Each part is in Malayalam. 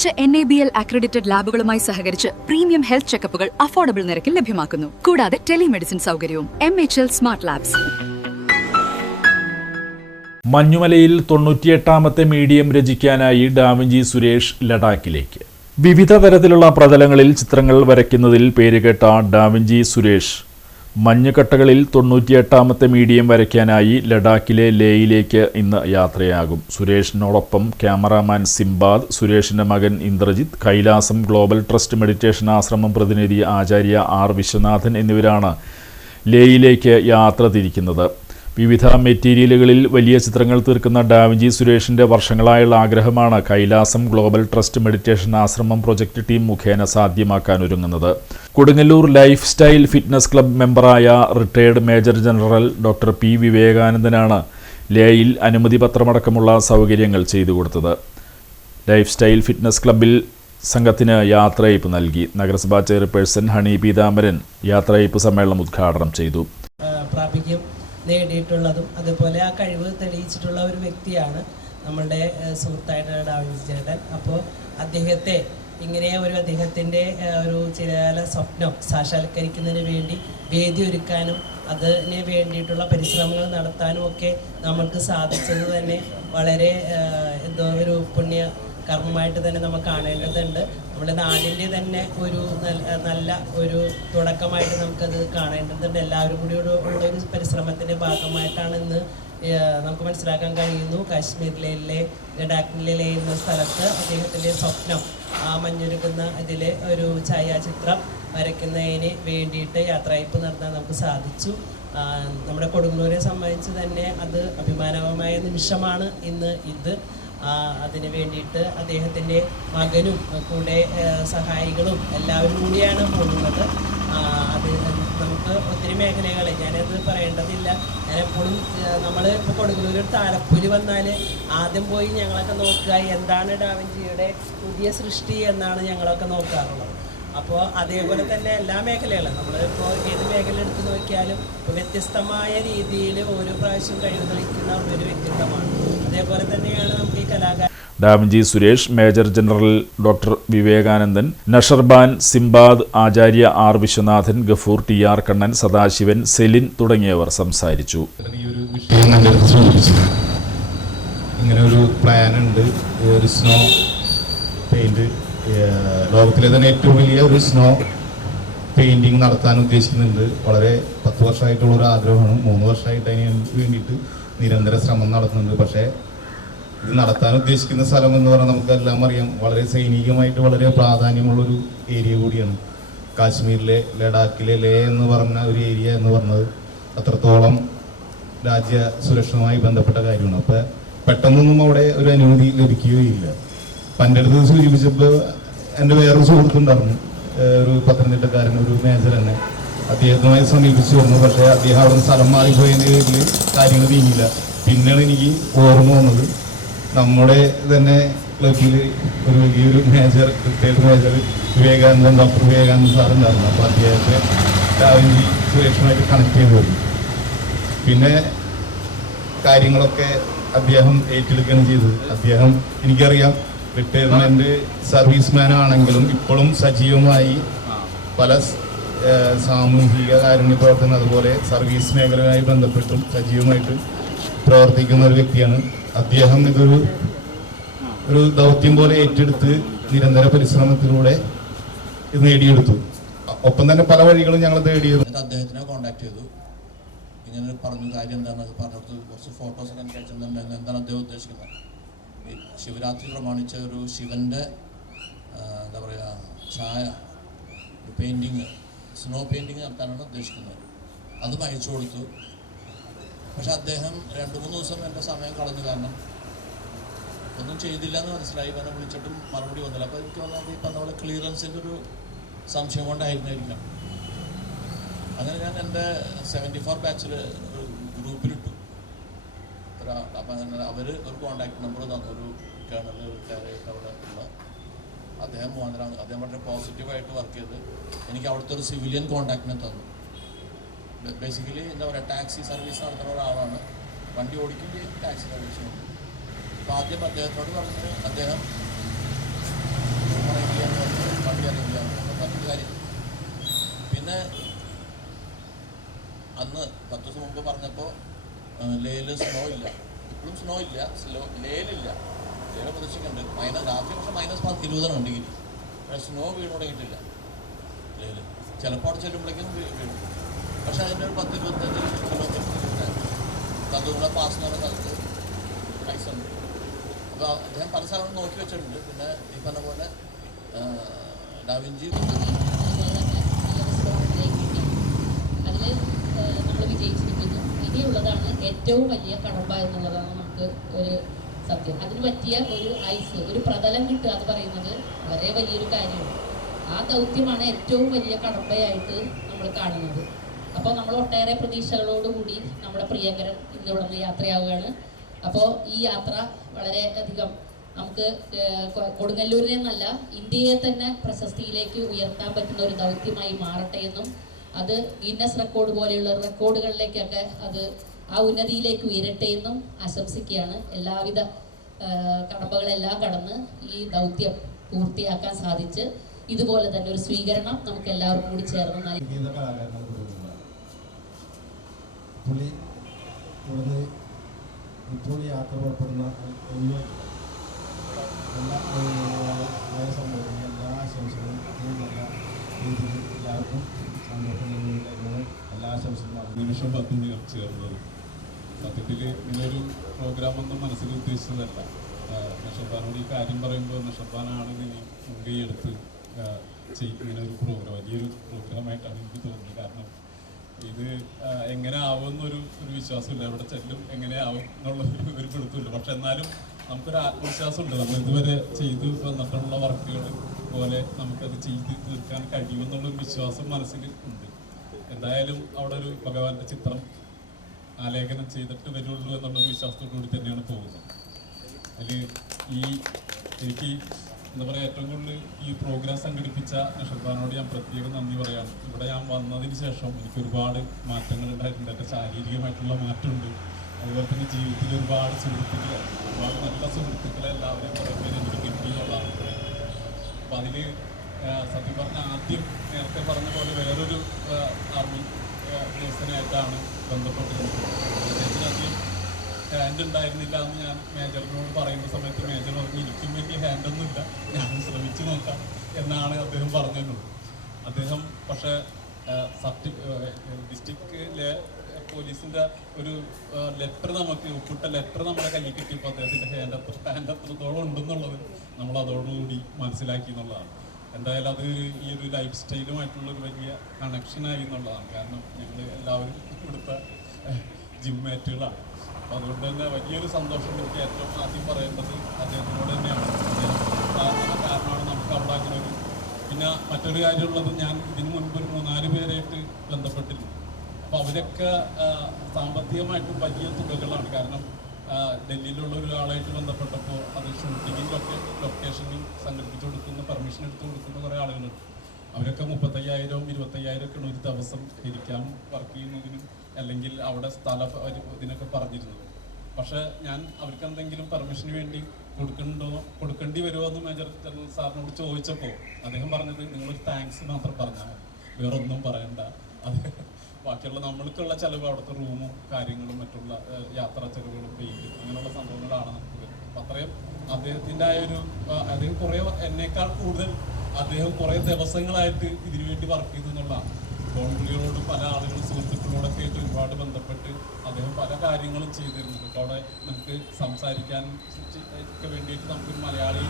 മികച്ച NABL അക്രഡിറ്റഡ് ലാബുകളുമായി സഹകരിച്ച് പ്രീമിയം ഹെൽത്ത് ചെക്കപ്പുകൾ അഫോർഡബിൾ നിരക്കിൽ ലഭ്യമാക്കുന്നു. കൂടാതെ ടെലിമെഡിസിൻ സൗകര്യവും. MHL smart labs. മഞ്ഞുമലയിൽ 98ാമത്തെ മീഡിയം രചിക്കാനായി ഡാവിഞ്ചി സുരേഷ് ലഡാക്കിലേക്ക്. വിവിധ തരത്തിലുള്ള പ്രതലങ്ങളിൽ ചിത്രങ്ങൾ വരയ്ക്കുന്നതിൽ പേരുകേട്ട ഡാവിഞ്ചി സുരേഷ് മഞ്ഞുകട്ടകളിൽ 98ാമത്തെ മീഡിയം വരയ്ക്കാനായി ലഡാക്കിലെ ലേയിലേക്ക് ഇന്ന് യാത്രയാകും. സുരേഷിനോടൊപ്പം ക്യാമറാമാൻ സിംബാദ്, സുരേഷിന്റെ മകൻ Indrajith, Kailasam global trust meditation ആശ്രമം പ്രതിനിധി ആചാര്യ R. വിശ്വനാഥൻ എന്നിവരാണ് ലേയിലേക്ക് യാത്ര തിരിക്കുന്നത്. വിവിധ മെറ്റീരിയലുകളിൽ വലിയ ചിത്രങ്ങൾ തീർക്കുന്ന ഡാവിഞ്ചി സുരേഷിന്റെ വർഷങ്ങളായുള്ള ആഗ്രഹമാണ് കൈലാസം ഗ്ലോബൽ ട്രസ്റ്റ് മെഡിറ്റേഷൻ ആശ്രമം പ്രൊജക്ട് ടീം മുഖേന സാധ്യമാക്കാനൊരുങ്ങുന്നത്. Kodungallur lifestyle fitness club മെമ്പറായ retired major general doctor P. വിവേകാനന്ദനാണ് ലേയിൽ അനുമതി പത്രമടക്കമുള്ള സൗകര്യങ്ങൾ ചെയ്തു കൊടുത്തത്. ലൈഫ് സ്റ്റൈൽ ഫിറ്റ്നസ് ക്ലബിൽ സംഘത്തിന് യാത്രയയപ്പ് നൽകി. നഗരസഭാ ചെയർപേഴ്സൺ ഹണി പീതാംബരൻ യാത്രയയപ്പ് സമ്മേളനം ഉദ്ഘാടനം ചെയ്തു. നേടിയിട്ടുള്ളതും അതുപോലെ ആ കഴിവ് തെളിയിച്ചിട്ടുള്ള ഒരു വ്യക്തിയാണ് നമ്മളുടെ സുഹൃത്തായിട്ടുള്ള ഡാവിഞ്ചി ചേട്ടൻ. അപ്പോൾ അദ്ദേഹത്തെ ഇങ്ങനെ അദ്ദേഹത്തിൻ്റെ ഒരു ചിരകാല സ്വപ്നം സാക്ഷാത്കരിക്കുന്നതിന് വേണ്ടി വേദി ഒരുക്കാനും അതിന് വേണ്ടിയിട്ടുള്ള പരിശ്രമങ്ങൾ നടത്താനും ഒക്കെ നമ്മൾക്ക് സാധിച്ചത് തന്നെ വളരെ ഒരു പുണ്യ കർമ്മമായിട്ട് തന്നെ നമ്മൾ കാണേണ്ടതുണ്ട്. നമ്മുടെ നാടിൻ്റെ തന്നെ ഒരു നല്ല ഒരു തുടക്കമായിട്ട് നമുക്കത് കാണേണ്ടതുണ്ട്. എല്ലാവരും കൂടി ഉള്ളൊരു പരിശ്രമത്തിൻ്റെ ഭാഗമായിട്ടാണ് ഇന്ന് നമുക്ക് മനസ്സിലാക്കാൻ കഴിയുന്നു. കാശ്മീരിലെ ലഡാക്കിലെ എന്ന സ്ഥലത്ത് അദ്ദേഹത്തിൻ്റെ സ്വപ്നം ആ മഞ്ഞൊരുക്കുന്ന ഇതിലെ ഒരു ഛായാചിത്രം വരയ്ക്കുന്നതിന് വേണ്ടിയിട്ട് യാത്രയയപ്പ് നടത്താൻ നമുക്ക് സാധിച്ചു. നമ്മുടെ കൊടുങ്ങല്ലൂരെ സംബന്ധിച്ച് തന്നെ അത് അഭിമാനകരമായ നിമിഷമാണ് ഇന്ന് ഇത്. അതിന് വേണ്ടിയിട്ട് അദ്ദേഹത്തിൻ്റെ മകനും കൂടെ സഹായികളും എല്ലാവരും കൂടിയാണ് പോകുന്നത്. അത് നമുക്ക് ഒത്തിരി മേഖലകൾ ഞാനത് പറയേണ്ടതില്ല. ഞാനെപ്പോഴും നമ്മൾ ഇപ്പോൾ കൊടുങ്ങല്ലൂർ താലപ്പൊലി വന്നാൽ ആദ്യം പോയി ഞങ്ങളൊക്കെ നോക്കുക എന്താണ് ഡാവിഞ്ചിയുടെ പുതിയ സൃഷ്ടി എന്നാണ് ഞങ്ങളൊക്കെ നോക്കാറുള്ളത്. അപ്പോൾ അതേപോലെ തന്നെ എല്ലാ മേഖലകളും നമ്മളിപ്പോൾ ഏത് മേഖല എടുത്ത് നോക്കിയാലും വ്യത്യസ്തമായ രീതിയിൽ ഓരോ പ്രാവശ്യം കഴിവ് തെളിയിക്കുന്ന ഒരു വ്യക്തിത്വമാണ്. അതേപോലെ തന്നെയാണ് നമുക്ക് ഈ കലാകാരൻ Da Vinci Suresh, major general doctor Vivekanandan, Nasharban, Simbad, Acharya R. Viswanathan, Gafoor, TR. Kannan, Sadasivan, Celine തുടങ്ങിയവർ സംസാരിച്ചു. ഇങ്ങനെ ഒരു പ്ലാൻ ഉണ്ട്. ഒരു സ്നോ പെയിന്റ് ലോകത്തിലെ തന്നെ ഏറ്റവും വലിയ ഒരു സ്നോ പെയിന്റിങ് നടത്താൻ ഉദ്ദേശിക്കുന്നുണ്ട്. വളരെ 10 വർഷമായിട്ടുള്ള ഒരു ആഗ്രഹമാണ്. 3 വർഷമായിട്ട് അതിന് വേണ്ടിയിട്ട് നിരന്തര ശ്രമം നടത്തുന്നുണ്ട്. പക്ഷേ ഇത് നടത്താൻ ഉദ്ദേശിക്കുന്ന സ്ഥലം എന്ന് പറഞ്ഞാൽ നമുക്കെല്ലാം അറിയാം, വളരെ സൈനികമായിട്ട് വളരെ പ്രാധാന്യമുള്ളൊരു ഏരിയ കൂടിയാണ്. കാശ്മീരിലെ ലഡാക്കിലെ ലേ എന്ന് പറഞ്ഞ ഒരു ഏരിയ എന്ന് പറഞ്ഞത് അത്രത്തോളം രാജ്യ സുരക്ഷയുമായി ബന്ധപ്പെട്ട കാര്യമാണ്. അപ്പോൾ പെട്ടെന്നൊന്നും അവിടെ ഒരു അനുമതി ലഭിക്കുകയില്ല. എൻ്റെ അടുത്ത് സൂചിപ്പിച്ചപ്പോൾ എൻ്റെ വേറൊരു സുഹൃത്തുണ്ടായിരുന്നു, ഒരു പത്തനംതിട്ടക്കാരൻ, ഒരു മേജർ തന്നെ. അദ്ദേഹവുമായി സമീപിച്ചു വന്നു. പക്ഷേ അദ്ദേഹം അവിടെ നിന്ന് സ്ഥലം മാറിപ്പോയതിൻ്റെ പേരിൽ കാര്യങ്ങൾ നീങ്ങില്ല. പിന്നെയാണ് എനിക്ക് ഓർമ്മ വന്നത്, നമ്മുടെ തന്നെ ക്ലബിൽ ഒരു വലിയൊരു മേജർ, റിട്ടയർഡ് മേജർ വിവേകാനന്ദൻ, ഡോക്ടർ വിവേകാനന്ദൻ സാറുണ്ടായിരുന്നു. അപ്പോൾ അദ്ദേഹത്തെ ഡാവിഞ്ചി സുരേഷുമായിട്ട് കണക്ട് ചെയ്ത് വരും. പിന്നെ കാര്യങ്ങളൊക്കെ അദ്ദേഹം ഏറ്റെടുക്കുകയാണ് ചെയ്തത്. അദ്ദേഹം എനിക്കറിയാം റിട്ടയർമെൻറ്റ് സർവീസ്മാൻ ആണെങ്കിലും ഇപ്പോഴും സജീവമായി പല സാമൂഹിക കാരുണ്യ പ്രവർത്തനം അതുപോലെ സർവീസ് മേഖലയുമായി ബന്ധപ്പെട്ടും സജീവമായിട്ട് പ്രവർത്തിക്കുന്ന ഒരു വ്യക്തിയാണ് അദ്ദേഹം. ഒരു ദൗത്യം പോലെ ഏറ്റെടുത്ത് നിരന്തര പരിശ്രമത്തിലൂടെ ഇത് നേടിയെടുത്തു. ഒപ്പം തന്നെ പല വഴികളും ഞങ്ങൾ തേടിയത്. അദ്ദേഹത്തിനെ കോൺടാക്ട് ചെയ്തു. ഇങ്ങനെ പറഞ്ഞു കാര്യം എന്താണെന്ന് പറഞ്ഞിട്ട് കുറച്ച് ഫോട്ടോസൊക്കെ എനിക്ക് അയച്ചിട്ടുണ്ടായിരുന്നു. എന്താണ് അദ്ദേഹം ഉദ്ദേശിക്കുന്നത്? ഈ ശിവരാത്രി പ്രമാണിച്ച ഒരു ശിവൻ്റെ എന്താ പറയുക ഛായ പെയിൻറ്റിങ്, സ്നോ പെയിൻറ്റിങ് നടത്താനാണ് ഉദ്ദേശിക്കുന്നത്. അതും അയച്ചു കൊടുത്തു. പക്ഷെ അദ്ദേഹം 2-3 ദിവസം എൻ്റെ സമയം കളഞ്ഞു. കാരണം ഒന്നും ചെയ്തില്ല എന്ന് മനസ്സിലായി. എന്നെ വിളിച്ചിട്ടും മറുപടി വന്നില്ല. അപ്പോൾ എനിക്ക് തോന്നുന്നത് ഇപ്പം നമ്മളെ ക്ലിയറൻസിൻ്റെ ഒരു സംശയം കൊണ്ടായിരുന്നിരിക്കാം. അങ്ങനെ ഞാൻ എൻ്റെ 74 ബാച്ചിൽ ഒരു ഗ്രൂപ്പിലിട്ടു. അപ്പം അങ്ങനെ അവർ ഒരു കോൺടാക്ട് നമ്പർ തന്നു. ഒരു കേണൽ റിട്ടയറായിട്ട് അവിടെ ഉള്ള അദ്ദേഹം മുഖാന്തരമാണ്. അദ്ദേഹം വളരെ പോസിറ്റീവായിട്ട് വർക്ക് ചെയ്ത് എനിക്ക് അവിടുത്തെ ഒരു സിവിലിയൻ കോൺടാക്റ്റിനെ തന്നു. ബേസിക്കലി എന്താ പറയുക, ടാക്സി സർവീസ് നടത്തുന്ന ഒരാളാണ്. വണ്ടി ഓടിക്കുകയും ടാക്സി സർവീസും. അപ്പോൾ ആദ്യം അദ്ദേഹത്തോട് പറഞ്ഞത് അദ്ദേഹം അറിയില്ല മറ്റൊരു കാര്യം. പിന്നെ അന്ന് 10 ദിവസം മുമ്പ് പറഞ്ഞപ്പോൾ ലേയിൽ സ്നോ ഇല്ല, ഇപ്പോഴും സ്നോ ഇല്ല, ലേയിലില്ല. ലേയിൽ പ്രതീക്ഷിക്കുന്നുണ്ട് രാത്രി, പക്ഷേ -20 ഡിഗ്രി, പക്ഷേ സ്നോ വീണ് തുടങ്ങിയിട്ടില്ല ലേയിൽ. ചിലപ്പോൾ അവിടെ ചെല്ലുമ്പോഴേക്കും വീഴും. പക്ഷേ അതിൻ്റെ ഒരു 10-25 കിലോമീറ്റർ തങ്കുള പാസ് എന്ന് പറയുന്ന സ്ഥലത്ത് ഐസ് ഉണ്ട്. അപ്പോൾ അദ്ദേഹം പല സ്ഥലങ്ങളും നോക്കി വെച്ചിട്ടുണ്ട്. പിന്നെ ഈ പറഞ്ഞ പോലെ ഡാവിഞ്ചി അതിൽ നമ്മൾ വിജയിച്ചിരിക്കുന്നു. ഇനിയുള്ളതാണ് ഏറ്റവും വലിയ കടമ്പ എന്നുള്ളതാണ് നമുക്ക് ഒരു സത്യം. അതിന് പറ്റിയ ഒരു ഐസ്, ഒരു പ്രതലം കിട്ടുക എന്ന് പറയുന്നത് വളരെ വലിയൊരു കാര്യമാണ്. ആ ദൗത്യമാണ് ഏറ്റവും വലിയ കടമ്പയായിട്ട് നമ്മൾ കാണുന്നത്. അപ്പോൾ നമ്മൾ ഒട്ടേറെ പ്രതീക്ഷകളോടുകൂടി നമ്മുടെ പ്രിയങ്കരൻ ഇന്നിവിടെ നിന്ന് യാത്രയാവുകയാണ്. അപ്പോൾ ഈ യാത്ര വളരെ അധികം നമുക്ക് കൊടുങ്ങല്ലൂരിനെ എന്നല്ല, ഇന്ത്യയെ തന്നെ പ്രശസ്തിയിലേക്ക് ഉയർത്താൻ പറ്റുന്ന ഒരു ദൗത്യമായി മാറട്ടെ എന്നും അത് ഗിന്നസ് റെക്കോർഡ് പോലെയുള്ള റെക്കോർഡുകളിലേക്കൊക്കെ അത് ആ ഉന്നതിയിലേക്ക് ഉയരട്ടെ എന്നും ആശംസിക്കുകയാണ്. എല്ലാവിധ കടമ്പകളെല്ലാം കടന്ന് ഈ ദൗത്യം പൂർത്തിയാക്കാൻ സാധിച്ച് ഇതുപോലെ തന്നെ ഒരു സ്വീകരണം നമുക്ക് എല്ലാവർക്കും കൂടി ചേർന്ന് നൽകി. പുള്ളി ഇവിടുന്ന് ഇപ്പോൾ യാത്ര പുറപ്പെടുന്ന എല്ലാ സംഭവങ്ങളും എല്ലാ ആശംസകളും നല്ല രീതിയിൽ എല്ലാവർക്കും സന്തോഷം എല്ലാ ആശംസകളും. നിമിഷം 10 ചേർന്നത് സത്യത്തിൽ ഇങ്ങനൊരു പ്രോഗ്രാമൊന്നും മനസ്സിൽ ഉദ്ദേശിച്ചതല്ല. നഷർബാനോട് ഈ കാര്യം പറയുമ്പോൾ നഷർബാനാണ് ഇനി മുൻകൈയെടുത്ത് ഇങ്ങനെ ഒരു പ്രോഗ്രാം, വലിയൊരു പ്രോഗ്രാമായിട്ടാണ് എനിക്ക് തോന്നുന്നത്. കാരണം ഇത് എങ്ങനെ ആവുമെന്നൊരു വിശ്വാസമില്ല, എവിടെ ചെല്ലും എങ്ങനെ ആവും എന്നുള്ളൊരു പിടുത്തമില്ല. പക്ഷെ എന്നാലും നമുക്കൊരു ആത്മവിശ്വാസമുണ്ട്. നമ്മൾ ഇതുവരെ ചെയ്തു വന്നിട്ടുള്ള വർക്കുകൾ പോലെ നമുക്കത് ചെയ്ത് തീർക്കാൻ കഴിയുമെന്നുള്ളൊരു വിശ്വാസം മനസ്സിൽ ഉണ്ട്. എന്തായാലും അവിടെ ഒരു ഭഗവാന്റെ ചിത്രം ആലേഖനം ചെയ്തിട്ട് വരുള്ളൂ എന്നുള്ളൊരു വിശ്വാസത്തോടു കൂടി തന്നെയാണ് പോകുന്നത്. അതിൽ എനിക്ക് എന്താ പറയുക, ഏറ്റവും കൂടുതൽ ഈ പ്രോഗ്രാം സംഘടിപ്പിച്ച നഷർബാനോട് ഞാൻ പ്രത്യേകം നന്ദി പറയാണ്. ഇവിടെ ഞാൻ വന്നതിന് ശേഷം എനിക്ക് ഒരുപാട് മാറ്റങ്ങൾ ഉണ്ടായിട്ടുണ്ട്. എൻ്റെ ശാരീരികമായിട്ടുള്ള മാറ്റമുണ്ട്. അതുപോലെ തന്നെ ജീവിതത്തിൽ ഒരുപാട് സുഹൃത്തുക്കളെ, ഒരുപാട് നല്ല സുഹൃത്തുക്കളെ എല്ലാവരെയും കുറേ പേര് എനിക്ക് കിട്ടിയെന്നുള്ളതാണ്. അപ്പം അതിൽ സത്യം പറഞ്ഞാൽ ആദ്യം നേരത്തെ പറഞ്ഞ പോലെ വേറൊരു ആർമി ഉദ്യോഗസ്ഥനായിട്ടാണ് ബന്ധപ്പെട്ടിരുന്നത്. അദ്ദേഹത്തിനധികം ഹാൻഡ് ഉണ്ടായിരുന്നില്ല എന്ന് ഞാൻ മേജറിനോട് പറയുന്ന സമയത്ത് മേജർ പറഞ്ഞു എനിക്കും വലിയ ഹാൻഡൊന്നുമില്ല, ഞാൻ ശ്രമിച്ചു നോക്കാം എന്നാണ് അദ്ദേഹം പറഞ്ഞത്. അദ്ദേഹം പക്ഷേ ഡിസ്ട്രിക്റ്റിലെ പോലീസിൻ്റെ ഒരു ലെറ്റർ, നമുക്ക് ഒപ്പിട്ട ലെറ്റർ നമ്മുടെ കയ്യിൽ കിട്ടിയപ്പോൾ അദ്ദേഹത്തിൻ്റെ ഹാൻഡ് എത്രത്തോളം ഉണ്ടെന്നുള്ളത് നമ്മൾ അതോടുകൂടി മനസ്സിലാക്കി എന്നുള്ളതാണ്. എന്തായാലും അത് ഈ ഒരു ലൈഫ് സ്റ്റൈലുമായിട്ടുള്ളൊരു വലിയ കണക്ഷനായി എന്നുള്ളതാണ്. കാരണം ഞങ്ങൾ എല്ലാവരും ഇവിടുത്തെ ജിമ്മേറ്റുകളാണ്. അപ്പോൾ അതുകൊണ്ട് തന്നെ വലിയൊരു സന്തോഷം എനിക്ക് ഏറ്റവും ആദ്യം പറയേണ്ടത് അദ്ദേഹത്തിനോട് തന്നെയാണ്. കാരണമാണ് നമുക്ക് അവിടെ അങ്ങനെ ഒരു. പിന്നെ മറ്റൊരു കാര്യമുള്ളത്, ഞാൻ ഇതിനു മുൻപ് ഒരു 3-4 പേരായിട്ട് ബന്ധപ്പെട്ടിരുന്നു. അപ്പോൾ അവരൊക്കെ സാമ്പത്തികമായിട്ടും വലിയ തുകകളാണ്. കാരണം ഡൽഹിയിലുള്ള ഒരാളായിട്ട് ബന്ധപ്പെട്ടപ്പോൾ അത് ഷൂട്ടിങ്ങിലൊക്കെ ലൊക്കേഷനിൽ സംഘടിപ്പിച്ചു കൊടുക്കുന്ന, പെർമിഷൻ എടുത്ത് കൊടുക്കുന്ന കുറേ ആളുകളുണ്ട്. അവരൊക്കെ 35,000 25,000 ഒക്കെയാണ് ഒരു ദിവസം ഇരിക്കാൻ വർക്ക് ചെയ്യുന്നതിനും അല്ലെങ്കിൽ അവിടെ ഇതിനൊക്കെ പറഞ്ഞിരുന്നത്. പക്ഷേ ഞാൻ അവർക്ക് എന്തെങ്കിലും പെർമിഷന് വേണ്ടി കൊടുക്കേണ്ടി വരുമോ എന്ന് മേജർ ജനറൽ സാറിനോട് ചോദിച്ചപ്പോൾ അദ്ദേഹം പറഞ്ഞത് നിങ്ങളൊരു താങ്ക്സ് മാത്രം പറഞ്ഞാൽ മതി, വേറൊന്നും പറയണ്ട. അത് ബാക്കിയുള്ള നമ്മൾക്കുള്ള ചിലവ്, അവിടുത്തെ റൂമും കാര്യങ്ങളും മറ്റുള്ള യാത്രാ ചിലവുകളും പെയിൻറ്റ് അങ്ങനെയുള്ള സംഭവങ്ങളാണ് നമുക്ക് വരുന്നത്. അപ്പം അത്രയും അദ്ദേഹത്തിൻ്റെ അദ്ദേഹം കുറേ എന്നേക്കാൾ കൂടുതൽ അദ്ദേഹം കുറേ ദിവസങ്ങളായിട്ട് ഇതിനു വേണ്ടി വർക്ക് ചെയ്തു എന്നുള്ളതാണ്. കോൺകുളികളോട് പല ആളുകളും സുഹൃത്തുക്കളോടൊക്കെ ആയിട്ട് ഒരുപാട് ബന്ധപ്പെട്ട് അദ്ദേഹം പല കാര്യങ്ങളും ചെയ്തിരുന്നു. അപ്പോൾ അവിടെ നമുക്ക് സംസാരിക്കാൻ ഒക്കെ വേണ്ടിയിട്ട് നമുക്കൊരു മലയാളി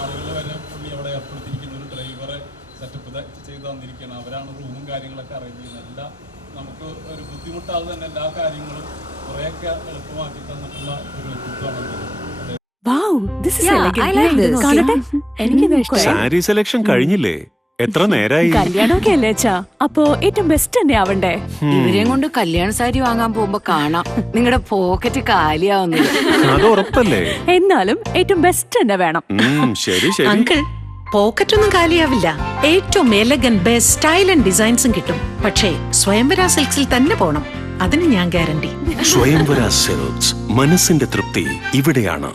ആളുകൾ വരെ പുള്ളി അവിടെ ഏർപ്പെടുത്തിയിരിക്കുന്ന ഒരു ഡ്രൈവറെ സെറ്റപ്പ് ചെയ്ത് തന്നിരിക്കുകയാണ്. അവരാണ് റൂമും കാര്യങ്ങളൊക്കെ അറേഞ്ച് ചെയ്യുന്നത്. എല്ലാം നമുക്ക് ഒരു ബുദ്ധിമുട്ടാതെ തന്നെ എല്ലാ കാര്യങ്ങളും കുറേയൊക്കെ എളുപ്പമാക്കി തന്നിട്ടുള്ള ഒരു വ്യക്തിത്വമാണ്. സാരി സെലക്ഷൻ കഴിഞ്ഞില്ലേ? എത്ര നേരായി? കല്യാണമൊക്കെ അല്ലേ അച്ഛാ, അപ്പോ ഏറ്റവും ബെസ്റ്റ് തന്നെ ആവണ്ടേ? ഇവരെയും കൊണ്ട് കല്യാണ സാരി വാങ്ങാൻ പോകുമ്പോ കാണാം നിങ്ങളുടെ പോക്കറ്റ് കാലിയാവുന്നത്. അത് ഉറപ്പല്ലേ? എന്നാലും ഏറ്റവും ബെസ്റ്റ് തന്നെ വേണം. ശരി ശരി അങ്കിൾ, പോക്കറ്റ് ഒന്നും കാലിയാവില്ല. ഏറ്റവും എലഗന്റ് ബെസ്റ്റ് സ്റ്റൈൽ ആൻഡ് ഡിസൈൻസും കിട്ടും. പക്ഷേ സ്വയംവര സിൽക്സിൽ തന്നെ പോണം, അതിന് ഞാൻ ഗ്യാരണ്ടി. സ്വയംവര സിൽക്സ്, മനസ്സിന്റെ തൃപ്തി ഇവിടെയാണ്.